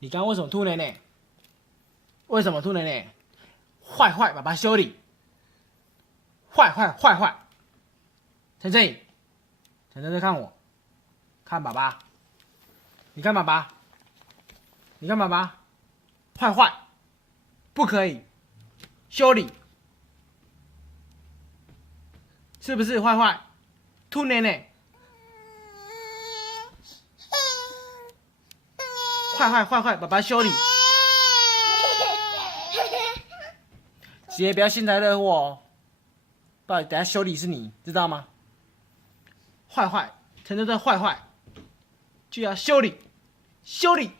你刚刚为什么吐奶奶？为什么吐奶奶？坏坏，爸爸修理。坏坏坏坏，陈正宇，陈正在看我，看爸爸，你看爸爸，你看爸爸，坏坏，不可以，修理，是不是坏坏？吐奶奶，坏坏坏坏，爸爸修理，姐不要幸灾乐祸哦。不然等下修理是你，知道吗？坏坏，陈真真坏坏，就要修理，修理，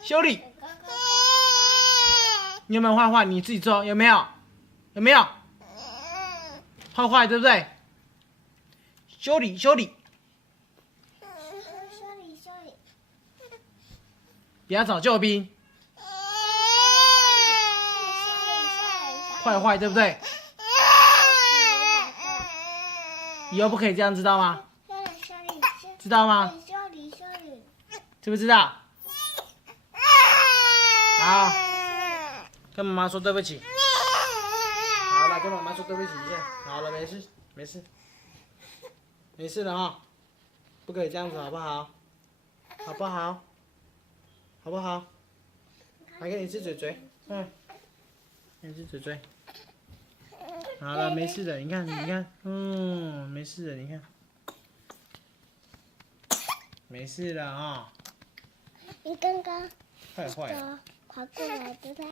修理。你有没有坏坏？你自己说有没有？有没有？坏坏对不对？修理，修理。修理。不要找救兵。坏坏对不对？以后不可以这样，知道吗？知道吗？知不知道？好，跟妈妈说对不起。好了，跟妈妈说对不起一下。好了，没事，没事，没事了哈。不可以这样子，好不好？好不好？好不好？还给你吃嘴嘴，给你吃嘴嘴。好了，没事的，你看，你看，没事的，你看，没事了啊。你刚刚坏坏。跑过来的。